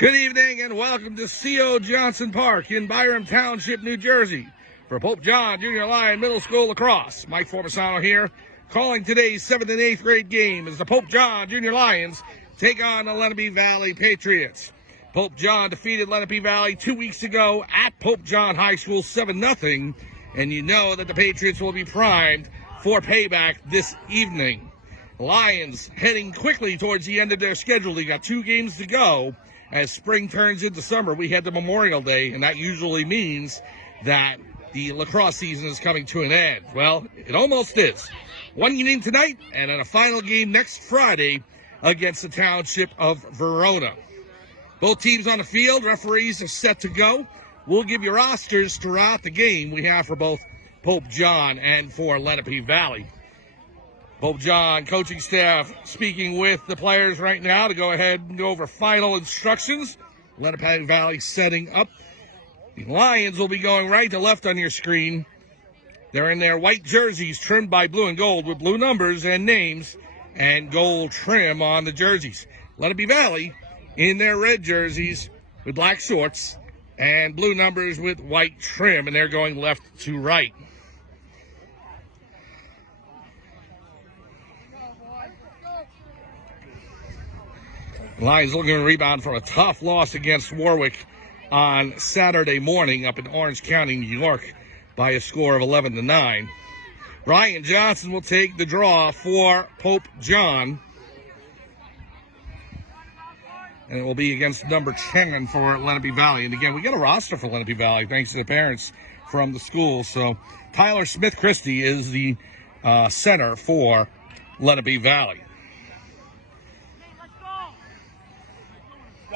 Good evening and welcome to C.O. Johnson Park in Byram Township, New Jersey for Pope John Junior Lion Middle School Lacrosse. Mike Formisano here, calling today's 7th and 8th grade game as the Pope John Junior Lions take on the Lenape Valley Patriots. Pope John defeated Lenape Valley 2 weeks ago at Pope John High School 7-0, and you know that the Patriots will be primed for payback this evening. Lions heading quickly towards the end of their schedule. They got 2 games to go. As spring turns into summer, we had the Memorial Day, and that usually means that the lacrosse season is coming to an end. Well, it almost is. One game tonight, and then a final game next Friday against the township of Verona. Both teams on the field, referees are set to go. We'll give you rosters throughout the game we have for both Pope John and for Lenape Valley. Pope John coaching staff speaking with the players right now to go ahead and go over final instructions. Lenape Valley setting up. The Lions will be going right to left on your screen. They're in their white jerseys trimmed by blue and gold with blue numbers and names and gold trim on the jerseys. Lenape Valley in their red jerseys with black shorts and blue numbers with white trim, and they're going left to right. Lions looking to rebound from a tough loss against Warwick on Saturday morning up in Orange County, New York, by a score of 11-9. Ryan Johnson will take the draw for Pope John, and it will be against number 10 for Lenape Valley. And again, we got a roster for Lenape Valley thanks to the parents from the school. So Tyler Smith Christie is the center for Lenape Valley.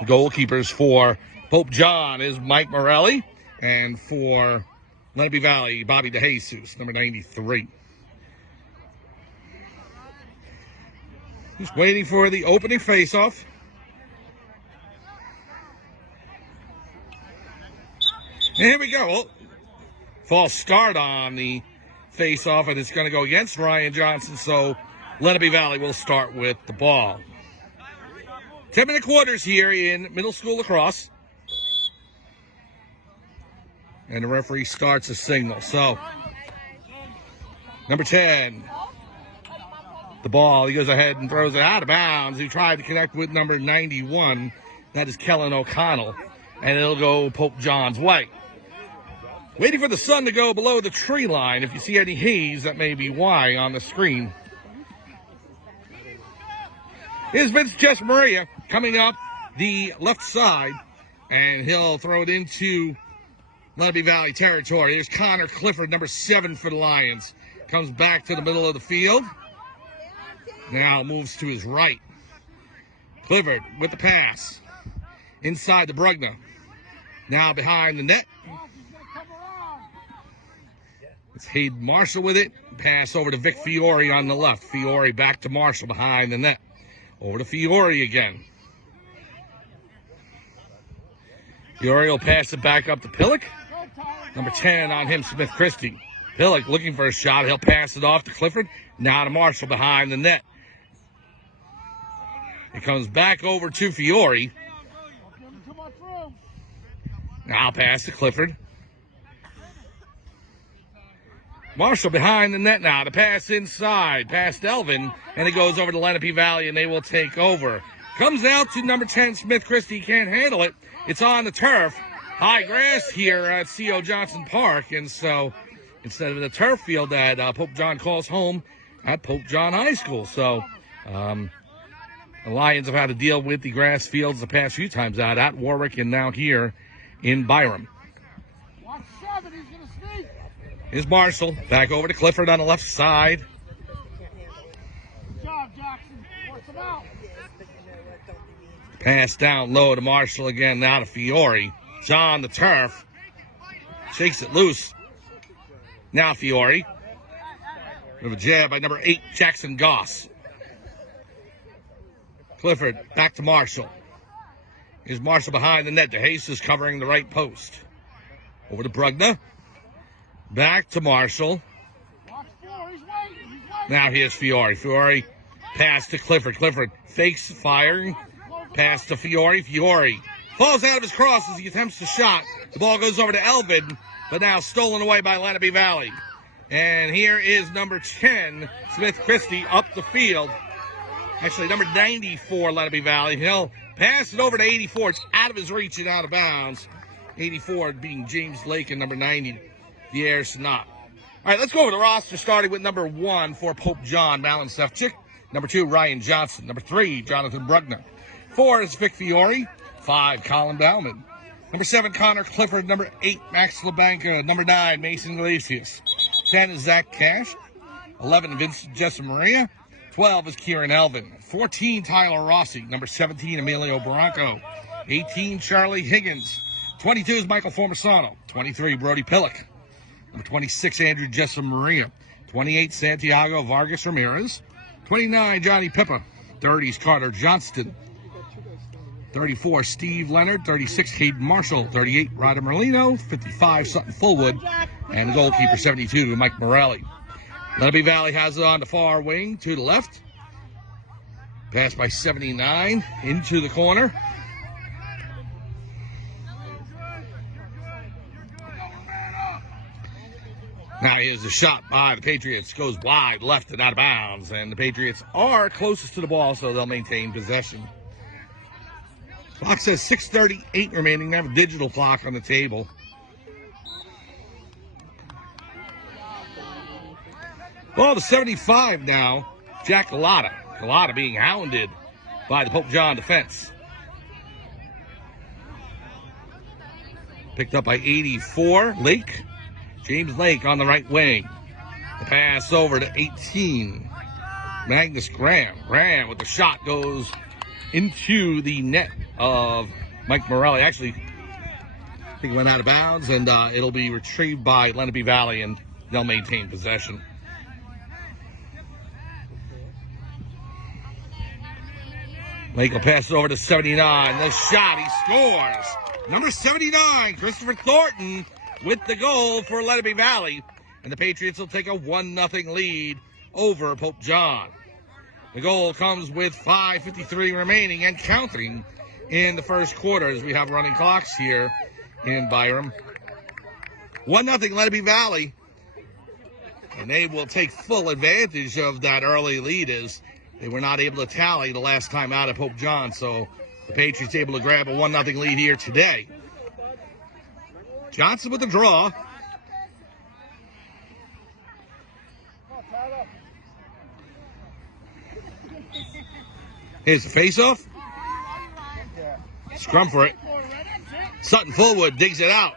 The goalkeepers for Pope John is Mike Morelli, and for Lenape Valley, Bobby DeJesus, number 93. Just waiting for the opening faceoff. And here we go. Oh, false start on the faceoff, and it's going to go against Ryan Johnson, so Lenape Valley will start with the ball. 10-minute quarters here in middle school lacrosse. And the referee starts a signal. So, number 10, the ball, he goes ahead and throws it out of bounds. He tried to connect with number 91. That is Kellen O'Connell. And it'll go Pope John's way. Waiting for the sun to go below the tree line. If you see any haze, that may be why on the screen. Here's Vince Jess Maria coming up the left side, and he'll throw it into Lenape Valley territory. There's Connor Clifford, number 7 for the Lions. Comes back to the middle of the field. Now moves to his right. Clifford with the pass. Inside the Brugna. Now behind the net. It's Hayden Marshall with it. Pass over to Vic Fiore on the left. Fiore back to Marshall behind the net. Over to Fiore again. Fiore will pass it back up to Pillock. Number 10 on him, Smith Christie. Pillock looking for a shot. He'll pass it off to Clifford. Now to Marshall behind the net. It comes back over to Fiore. Now pass to Clifford. Marshall behind the net now. The pass inside. Past Elvin. And it goes over to Lenape Valley, and they will take over. Comes out to number 10, Smith Christie. Can't handle it. It's on the turf. High grass here at C.O. Johnson Park. And so instead of the turf field that Pope John calls home at Pope John High School. So the Lions have had to deal with the grass fields the past few times out at Warwick and now here in Byram. Here's Marshall. Back over to Clifford on the left side. Pass down low to Marshall again. Now to Fiore. John the turf. Shakes it loose. Now Fiore. We have a jab by number 8, Jackson Goss. Clifford back to Marshall. Here's Marshall behind the net. DeJesus covering the right post. Over to Brugna. Back to Marshall. Now here's Fiore. Fiore pass to Clifford. Clifford fakes firing. Pass to Fiore. Fiore Falls out of his cross as he attempts the shot. The ball goes over to Elvin, but now stolen away by Lenape Valley. And here is number 10, Smith Christie, up the field. Actually, number 94, Lenape Valley. He'll pass it over to 84. It's out of his reach and out of bounds. 84 being James Lake and number 90, Pierre Sinat. All right, let's go over the roster, starting with number 1 for Pope John, Malin Sefcik. Number 2, Ryan Johnson. Number 3, Jonathan Brugner. 4 is Vic Fiore. 5, Colin Bauman. Number 7, Connor Clifford. Number 8, Max LaBanca. Number 9, Mason Iglesias. 10 is Zach Cash. 11, Vincent Jessamaria. 12 is Kieran Elvin. 14, Tyler Rossi. Number 17, Emilio Barranco. 18, Charlie Higgins. 22 is Michael Formisano. 23, Brody Pillock. Number 26, Andrew Jessamaria. 28, Santiago Vargas Ramirez. 29, Johnny Pippa. 30 is Carter Johnston. 34, Steve Leonard. 36, Hayden Marshall. 38, Ryder Merlino. 55, Sutton Fullwood. And the goalkeeper, 72, Mike Morelli. Lenape Valley has it on the far wing to the left. Pass by 79 into the corner. Now here's the shot by the Patriots. Goes wide, left and out of bounds. And the Patriots are closest to the ball, so they'll maintain possession. Clock says 6:38 remaining. They have a digital clock on the table. Ball to 75 now. Jack Galata. Galata being hounded by the Pope John defense. Picked up by 84, Lake. James Lake on the right wing. The pass over to 18, Magnus Graham. Graham with the shot goes into the net of Mike Morelli. Actually, I think it went out of bounds, and it'll be retrieved by Lenape Valley, and they'll maintain possession. Lake will pass it over to 79. The shot, he scores. Number 79, Christopher Thornton, with the goal for Lenape Valley. And the Patriots will take a 1-0 lead over Pope John. The goal comes with 5:53 remaining and counting in the first quarter as we have running clocks here in Byram. 1-0 Lenape Valley. And they will take full advantage of that early lead as they were not able to tally the last time out at Pope John. So the Patriots able to grab a 1-0 lead here today. Johnson with the draw. Here's the face-off. Scrum for it. Sutton Fullwood digs it out.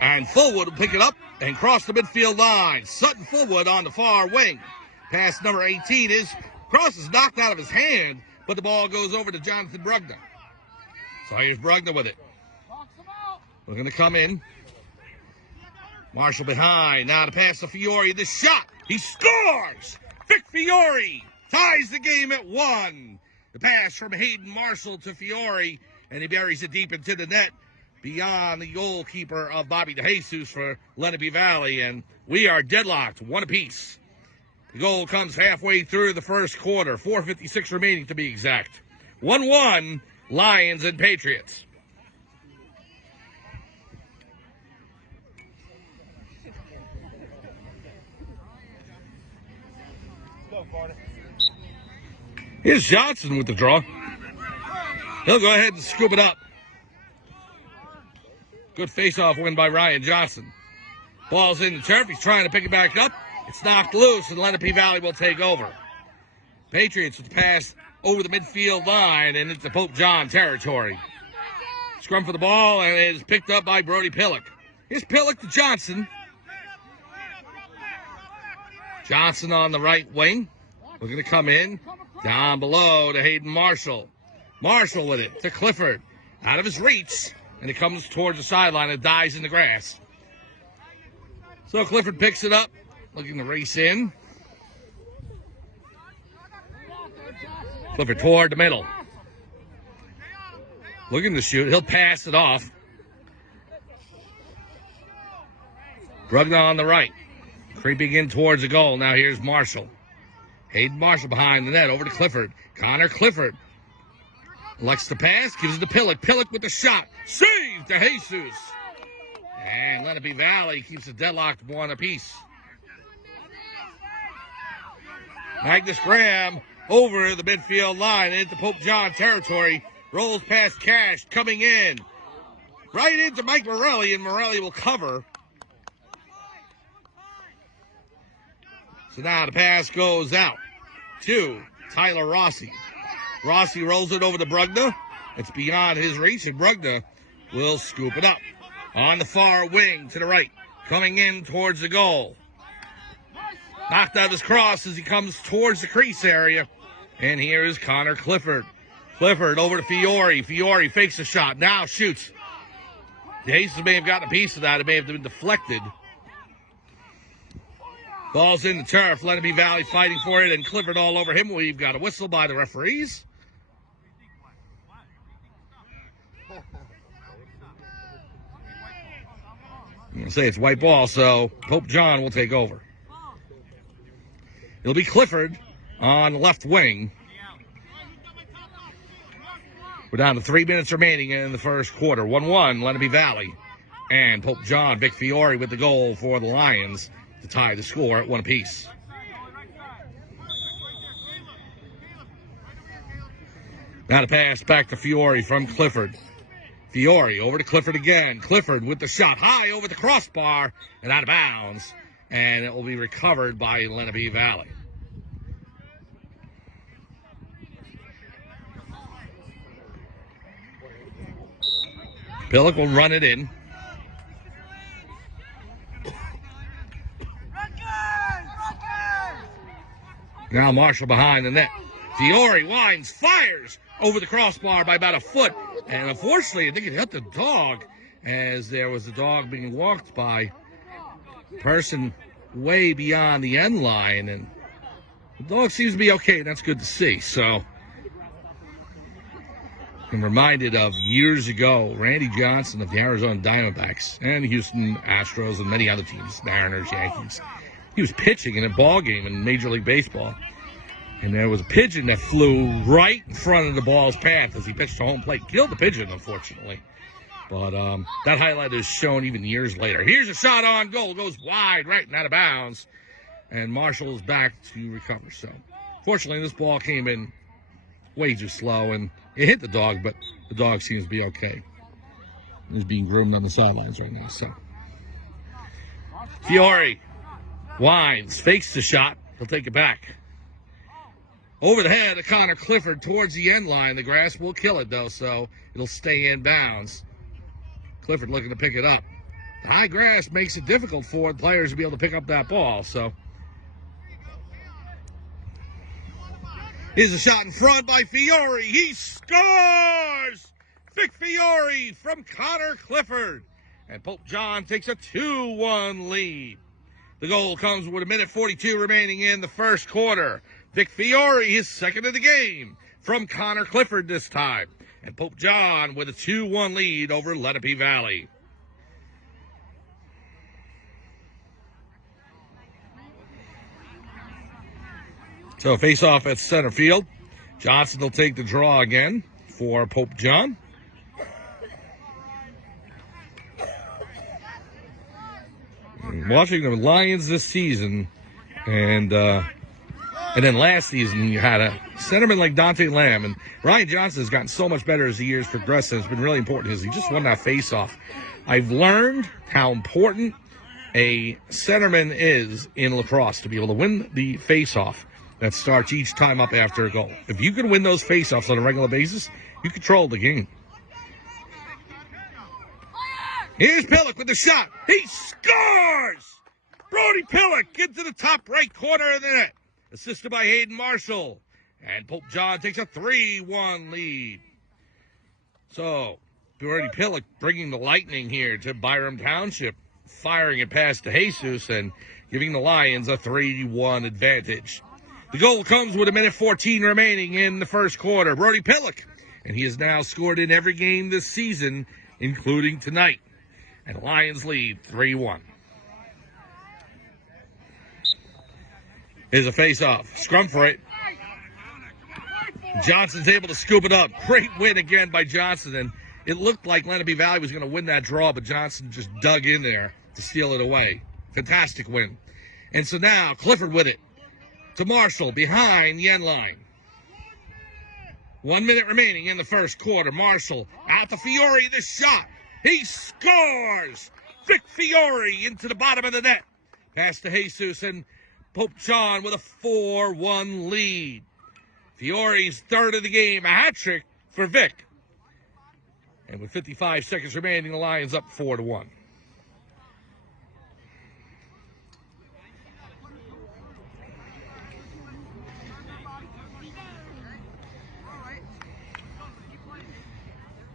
And Fullwood will pick it up and cross the midfield line. Sutton Fullwood on the far wing. Pass number 18 is cross is knocked out of his hand, but the ball goes over to Jonathan Brugner. So here's Brugner with it. We're going to come in. Marshall behind. Now to pass to Fiore. The shot. He scores! Vic Fiore ties the game at 1. The pass from Hayden Marshall to Fiore, and he buries it deep into the net beyond the goalkeeper of Bobby DeJesus for Lenape Valley, and we are deadlocked, 1 apiece. The goal comes halfway through the first quarter, 4:56 remaining to be exact. 1-1, Lions and Patriots. Here's Johnson with the draw. He'll go ahead and scoop it up. Good face-off win by Ryan Johnson. Ball's in the turf. He's trying to pick it back up. It's knocked loose, and Lenape Valley will take over. Patriots with the pass over the midfield line and into Pope John territory. Scrum for the ball, and it is picked up by Brody Pillock. Here's Pillock to Johnson. Johnson on the right wing. We're going to come in down below to Hayden Marshall. Marshall with it to Clifford. Out of his reach, and it comes towards the sideline and dies in the grass. So Clifford picks it up, looking to race in. Clifford toward the middle. Looking to shoot. He'll pass it off. Brugner on the right. Creeping in towards the goal. Now here's Marshall. Hayden Marshall behind the net. Over to Clifford. Connor Clifford. Elects to pass, gives it to Pillock. Pillock with the shot. Save to Jesus. And Lenape Valley keeps it deadlocked 1 apiece. Magnus Graham over the midfield line into Pope John territory. Rolls past Cash, coming in. Right into Mike Morelli, and Morelli will cover. So now the pass goes out to Tyler Rossi. Rossi rolls it over to Brugna. It's beyond his reach, and Brugna will scoop it up. On the far wing to the right, coming in towards the goal. Knocked out his cross as he comes towards the crease area. And here is Connor Clifford. Clifford over to Fiore. Fiore fakes a shot, now shoots. The Aces may have gotten a piece of that. It may have been deflected. Ball's in the turf. Lenape Valley fighting for it, and Clifford all over him. We've got a whistle by the referees. I'm going to say it's white ball, so Pope John will take over. It'll be Clifford on the left wing. We're down to 3 minutes remaining in the first quarter. 1-1, Lenape Valley. And Pope John, Vic Fiore with the goal for the Lions to tie the score at 1 apiece. Now the pass back to Fiore from Clifford. Fiore over to Clifford again. Clifford with the shot high over the crossbar and out of bounds. And it will be recovered by Lenape Valley. Pillock will run it in. Now Marshall behind the net. Fiore winds, fires over the crossbar by about a foot. And unfortunately, I think it hit the dog as there was a dog being walked by a person way beyond the end line. And the dog seems to be okay, and that's good to see. So I'm reminded of years ago, Randy Johnson of the Arizona Diamondbacks and Houston Astros and many other teams, Mariners, Yankees. He was pitching in a ball game in Major League Baseball. And there was a pigeon that flew right in front of the ball's path as he pitched to home plate. Killed the pigeon, unfortunately. But that highlight is shown even years later. Here's a shot on goal. Goes wide, right and out of bounds. And Marshall is back to recover. So, fortunately, this ball came in way too slow. And it hit the dog, but the dog seems to be okay. He's being groomed on the sidelines right now. So, Fiore winds, fakes the shot. He'll take it back. Over the head of Connor Clifford towards the end line. The grass will kill it, though, so it'll stay in bounds. Clifford looking to pick it up. The high grass makes it difficult for the players to be able to pick up that ball, so. Here's a shot in front by Fiore. He scores! Vic Fiore from Connor Clifford. And Pope John takes a 2-1 lead. The goal comes with 1:42 remaining in the first quarter. Vic Fiore, his second of the game, from Connor Clifford this time. And Pope John with a 2-1 lead over Lenape Valley. So face-off at center field. Johnson will take the draw again for Pope John. Watching the Lions this season, and then last season you had a centerman like Dante Lamb, and Ryan Johnson has gotten so much better as the years progress, and it's been really important because he just won that face-off. I've learned how important a centerman is in lacrosse to be able to win the face-off that starts each time up after a goal. If you can win those face-offs on a regular basis, you control the game. Here's Pillock with the shot. He scores! Brody Pillock into the top right corner of the net. Assisted by Hayden Marshall. And Pope John takes a 3-1 lead. So, Brody Pillock bringing the lightning here to Byram Township. Firing it past to Jesus and giving the Lions a 3-1 advantage. The goal comes with 1:14 remaining in the first quarter. Brody Pillock. And he has now scored in every game this season, including tonight. And the Lions lead 3-1. Here's a face-off. Scrum for it. Johnson's able to scoop it up. Great win again by Johnson. And it looked like Lenape Valley was going to win that draw, but Johnson just dug in there to steal it away. Fantastic win. And so now Clifford with it to Marshall behind the end line. 1 minute remaining in the first quarter. Marshall out to Fiore, the shot. He scores! Vic Fiore into the bottom of the net. Pass to Jesus and Pope John with a 4-1 lead. Fiore's third of the game, a hat trick for Vic. And with 55 seconds remaining, the Lions up 4-1.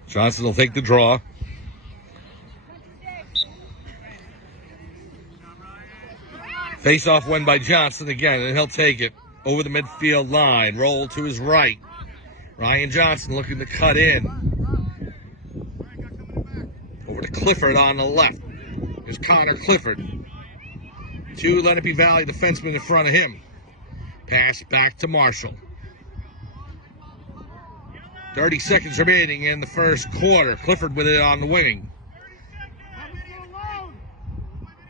Johnson will take the draw. Face-off win by Johnson again, and he'll take it over the midfield line. Roll to his right. Ryan Johnson looking to cut in. Over to Clifford on the left. There's Connor Clifford. Two Lenape Valley defensemen in front of him. Pass back to Marshall. 30 seconds remaining in the first quarter. Clifford with it on the wing.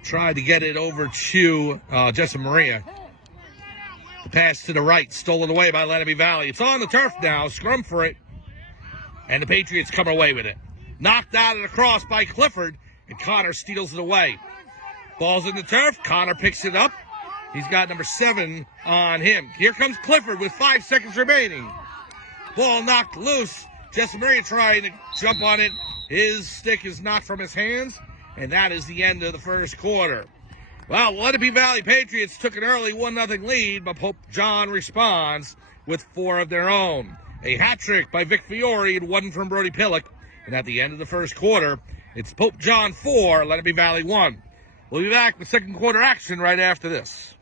Tried to get it over to Jessa Maria. The pass to the right, stolen away by Lenape Valley. It's on the turf now, scrum for it. And the Patriots come away with it. Knocked out of the cross by Clifford, and Connor steals it away. Ball's in the turf, Connor picks it up. He's got number 7 on him. Here comes Clifford with 5 seconds remaining. Ball knocked loose. Jessa Maria trying to jump on it. His stick is knocked from his hands. And that is the end of the first quarter. Well, Lenape Valley Patriots took an early 1-0 lead, but Pope John responds with 4 of their own. A hat trick by Vic Fiore and 1 from Brody Pillock. And at the end of the first quarter, it's Pope John 4, Lenape Valley 1. We'll be back with second quarter action right after this.